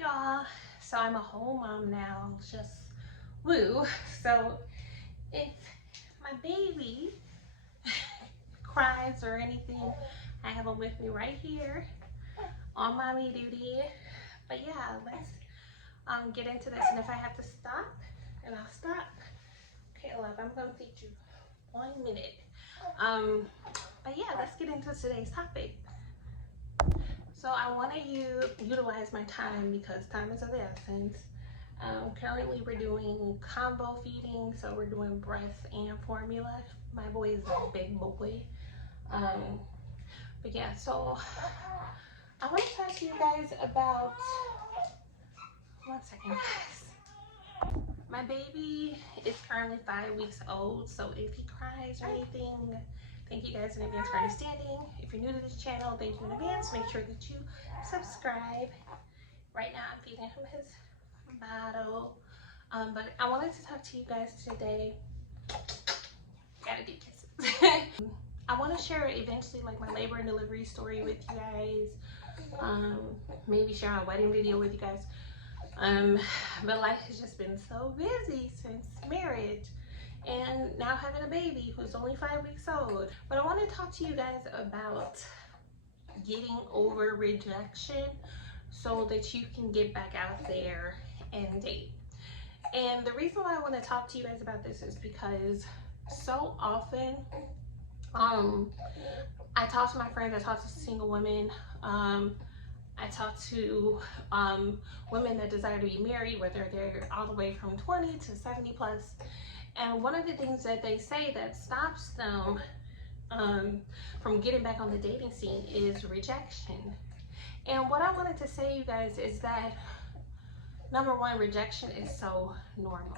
y'all. So I'm a whole mom now, just woo. So if my baby cries or anything, I have him with me right here on mommy duty. But yeah, let's get into this. And if I have to stop, and I'll stop. Okay, love, I'm gonna feed you 1 minute. But yeah, let's get into today's topic. So I want to utilize my time because time is of the essence. Currently we're doing combo feeding, so we're doing breast and formula. My boy is a big boy. But yeah, so I want to talk to you guys about, 1 second guys. My baby is currently 5 weeks old, so if he cries or anything, thank you guys in advance for understanding. If you're new to this channel, thank you in advance. Make sure that you subscribe. Right now I'm feeding him his bottle. But I wanted to talk to you guys today. Gotta do kisses. I want to share eventually like my labor and delivery story with you guys. Maybe share my wedding video with you guys. But life has just been so busy since marriage and now having a baby who's only 5 weeks old. But I want to talk to you guys about getting over rejection so that you can get back out there and date. And the reason why I want to talk to you guys about this is because so often I talk to my friends, I talk to single women, I talk to women that desire to be married, whether they're all the way from 20 to 70 plus. And one of the things that they say that stops them from getting back on the dating scene is rejection. And what I wanted to say, you guys, is that number one, rejection is so normal.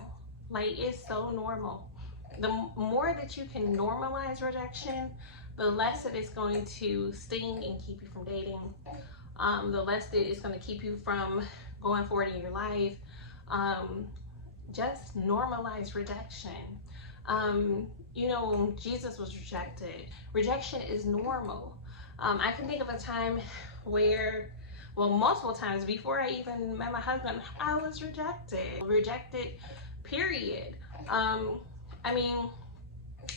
Like, it's so normal. The more that you can normalize rejection, the less it is going to sting and keep you from dating. The less that it's going to keep you from going forward in your life. Just normalize rejection. You know, when Jesus was rejected, rejection is normal. I can think of a time where, well, multiple times before I even met my husband, I was rejected, period. I mean,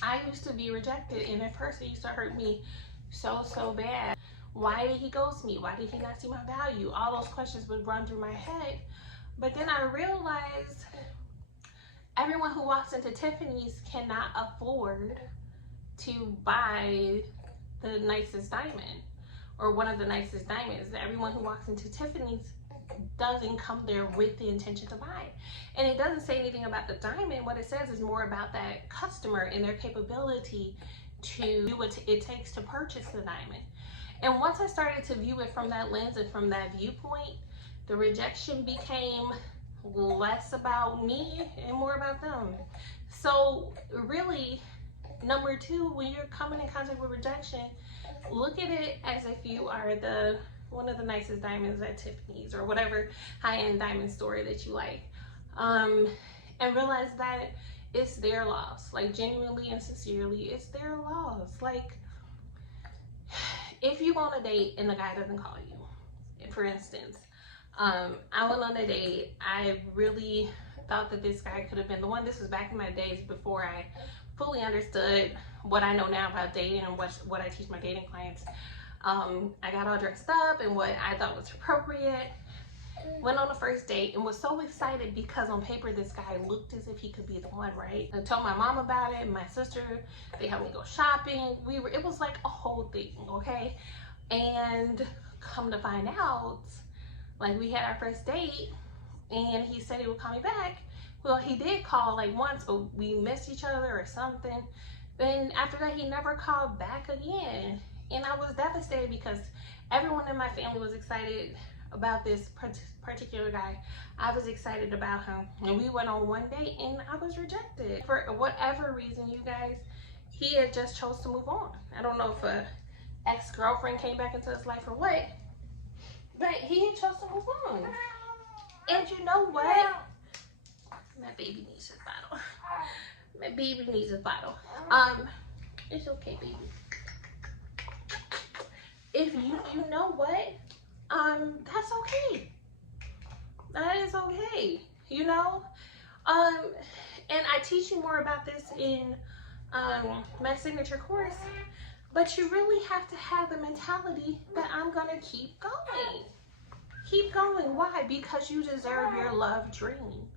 I used to be rejected, and at first it used to hurt me so bad. Why did he ghost me? Why did he not see my value? All those questions would run through my head. But then I realized everyone who walks into Tiffany's cannot afford to buy the nicest diamond or one of the nicest diamonds. Everyone who walks into Tiffany's doesn't come there with the intention to buy. And it doesn't say anything about the diamond. What it says is more about that customer and their capability to do what it takes to purchase the diamond. And once I started to view it from that lens and from that viewpoint, the rejection became less about me and more about them. So really, number two, when you're coming in contact with rejection, look at it as if you are one of the nicest diamonds at Tiffany's or whatever high-end diamond store that you like, and realize that it's their loss. Like, genuinely and sincerely, it's their loss. Like, if you go on a date and the guy doesn't call you, for instance, I went on a date. I really thought that this guy could have been the one. This was back in my days before I fully understood what I know now about dating and what I teach my dating clients. I got all dressed up and what I thought was appropriate. Went on the first date and was so excited because on paper this guy looked as if he could be the one, right? I told my mom about it, my sister, they helped me go shopping. It was like a whole thing, okay? And come to find out, like, we had our first date and he said he would call me back. Well, he did call like once, but we missed each other or something. Then after that, he never called back again. And I was devastated because everyone in my family was excited about this particular guy. I was excited about him. And we went on one date and I was rejected. For whatever reason, you guys, he had just chose to move on. I don't know if a ex-girlfriend came back into his life or what, but he had chose to move on. And you know what? My baby needs his bottle. My baby needs his bottle. It's okay, baby. If you know what, that's okay. okay, you know? And I teach you more about this in my signature course, but you really have to have the mentality that I'm gonna keep going. Keep going. Why? Because you deserve your love dream.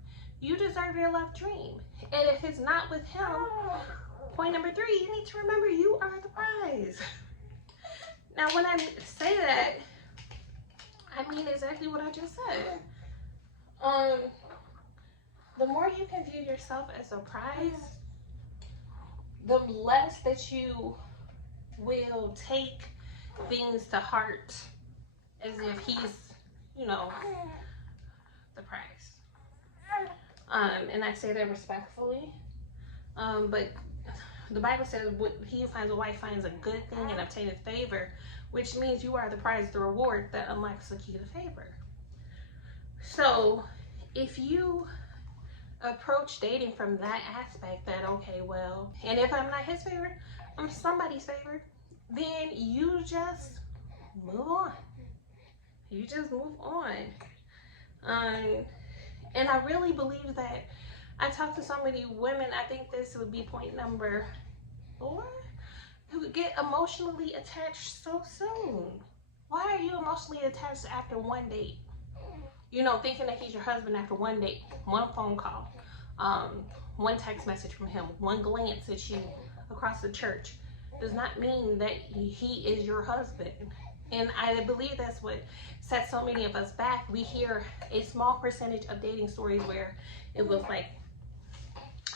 You deserve your love dream. And if it's not with him, point number 3, you need to remember you are the prize. Now, when I say that, I mean exactly what I just said. The more you can view yourself as a prize, the less that you will take things to heart as if he's, you know, the prize. And I say that respectfully. But the Bible says, he who finds a wife finds a good thing and obtaineth favor, which means you are the prize, the reward that unlocks the key to favor. So if you approach dating from that aspect, that, okay, well, and if I'm not his favorite, I'm somebody's favorite, then you just move on. You just move on. And I really believe that I talk to so many women, I think this would be point number 4, who get emotionally attached so soon. Why are you emotionally attached after one date? You know, thinking that he's your husband after one date, one phone call, one text message from him, one glance at you across the church does not mean that he is your husband. And I believe that's what sets so many of us back. We hear a small percentage of dating stories where it was like,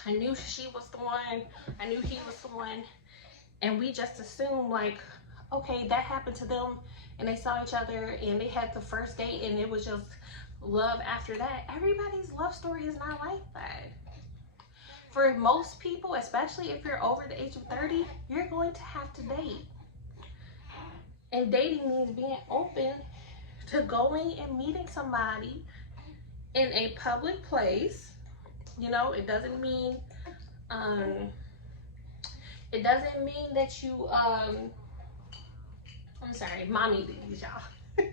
I knew she was the one, I knew he was the one, and we just assume like, okay, that happened to them and they saw each other and they had the first date and it was just love after that. Everybody's love story is not like that. For most people, especially if you're over the age of 30, you're going to have to date. And dating means being open to going and meeting somebody in a public place. You know, it doesn't mean that you I'm sorry, mommy duties, y'all.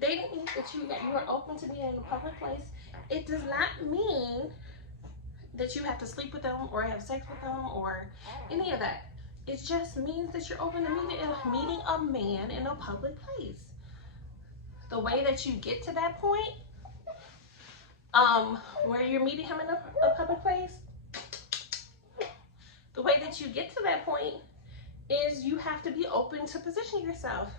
Dating means that you are open to being in a public place. It does not mean that you have to sleep with them or have sex with them or any of that. It just means that you're open to meeting a man in a public place. The way that you get to that point, where you're meeting him in a public place, the way that you get to that point is you have to be open to position yourself.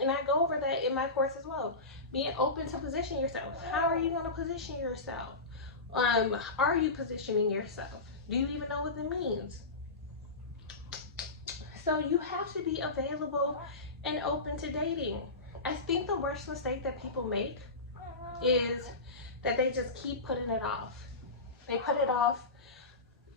And I go over that in my course as well. Being open to position yourself. How are you going to position yourself? Are you positioning yourself? Do you even know what it means? So you have to be available and open to dating. I think the worst mistake that people make is that they just keep putting it off. They put it off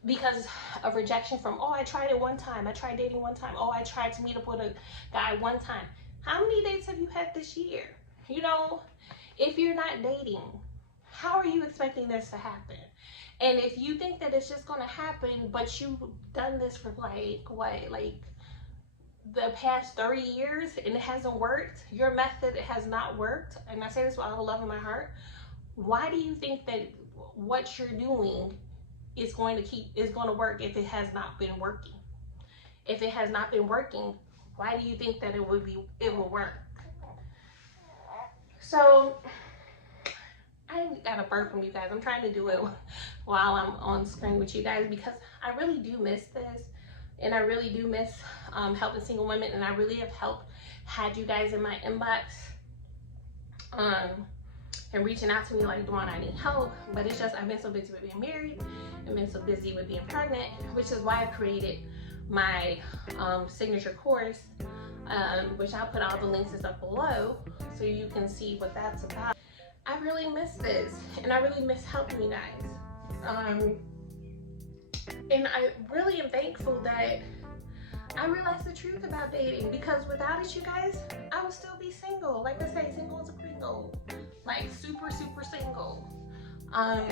because of rejection from, oh, I tried it one time. I tried dating one time. Oh, I tried to meet up with a guy one time. How many dates have you had this year? You know, if you're not dating, how are you expecting this to happen? And if you think that it's just going to happen, but you've done this for like the past 30 years and it hasn't worked, your method has not worked, and I say this with all the love in my heart, why do you think that what you're doing is going to work if it has not been working? If it has not been working, why do you think that it will work? So I got a burp from you guys. I'm trying to do it while I'm on screen with you guys because I really do miss this, and I really do miss helping single women, and I really have had you guys in my inbox and reaching out to me like, Dawn, I need help. But it's just I've been so busy with being married and been so busy with being pregnant, which is why I created my signature course, which I'll put all the links and stuff below so you can see what that's about. I really miss this, and I really miss helping you guys. And I really am thankful that I realized the truth about dating, because without it, you guys, I would still be single. Like I say, single as a Pringle. Like super, super single. I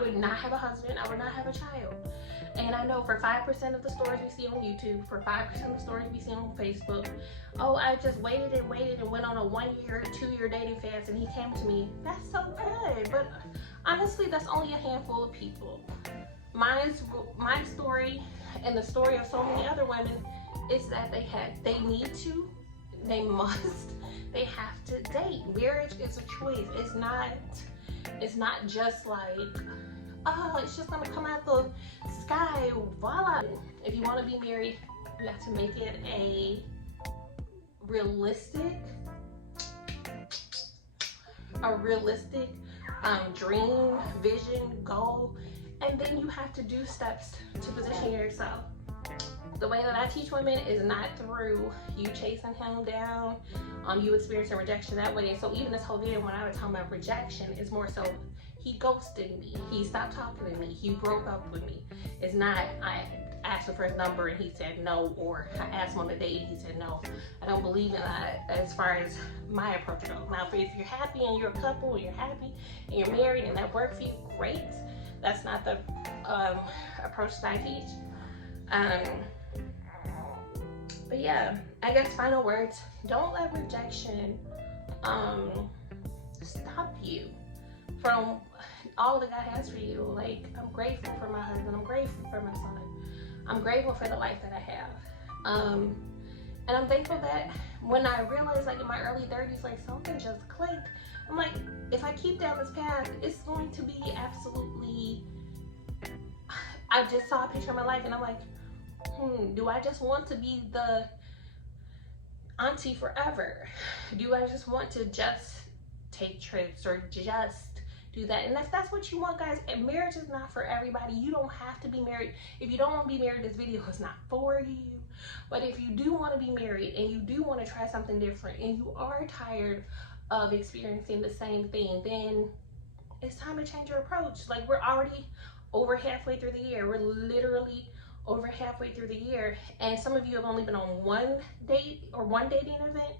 would not have a husband. I would not have a child. And I know for 5% of the stories we see on YouTube, for 5% of the stories we see on Facebook, oh, I just waited and waited and went on a 1 year, 2 year dating fast and he came to me. That's so good. But honestly, that's only a handful of people. My story and the story of so many other women is that they need to, they must, they have to date. Marriage is a choice. It's not just like, oh, it's just gonna come out the sky, voila. If you want to be married, you have to make it a realistic dream, vision, goal, and then you have to do steps to position yourself. The way that I teach women is not through you chasing him down, you experiencing rejection that way. And so even this whole video, when I was talking about rejection, is more so he ghosted me, he stopped talking to me, he broke up with me. It's not I asked him for his number and he said no, or I asked him on a date and he said no. I don't believe in that as far as my approach goes. Now, if you're happy and you're a couple, and you're happy and you're married and that works for you, great. That's not the approach that I teach. But yeah, I guess final words. Don't let rejection stop you from all that God has for you. Like, I'm grateful for my husband. I'm grateful for my son. I'm grateful for the life that I have. And I'm thankful that when I realized, like in my early 30s, like something just clicked. I'm like, if I keep down this path, it's going to be absolutely, I just saw a picture of my life and I'm like, do I just want to be the auntie forever? Do I just want to just take trips or just do that? And if that's what you want, guys, and marriage is not for everybody. You don't have to be married. If you don't want to be married, this video is not for you. But if you do want to be married and you do want to try something different and you are tired of experiencing the same thing, then it's time to change your approach. Like, we're already over halfway through the year. We're literally over halfway through the year, and some of you have only been on one date or one dating event,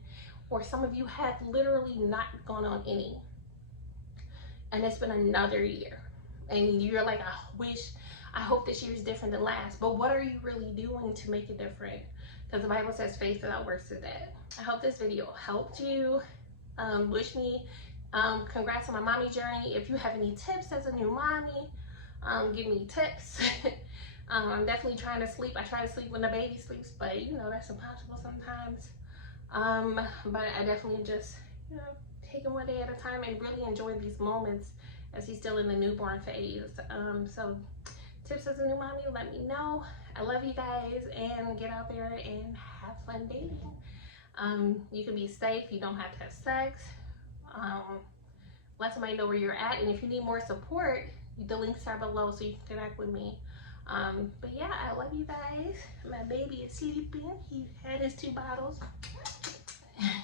or some of you have literally not gone on any, and it's been another year and you're like, I hope this year is different than last. But what are you really doing to make it different? Because the Bible says faith without works is dead. I hope this video helped you. Wish me congrats on my mommy journey. If you have any tips as a new mommy, give me tips. I'm definitely trying to sleep. I try to sleep when the baby sleeps, but you know, that's impossible sometimes. But I definitely just, you know, take it one day at a time and really enjoy these moments as he's still in the newborn phase. So tips as a new mommy, let me know. I love you guys, and get out there and have fun dating. You can be safe. You don't have to have sex. Let somebody know where you're at, and if you need more support, the links are below so you can connect with me. But yeah, I love you guys. My baby is sleeping. He had his 2 bottles.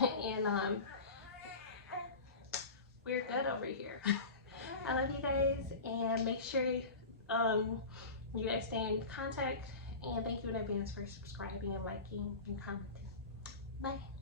And we're good over here. I love you guys, and make sure you guys stay in contact, and thank you in advance for subscribing and liking and commenting. Bye.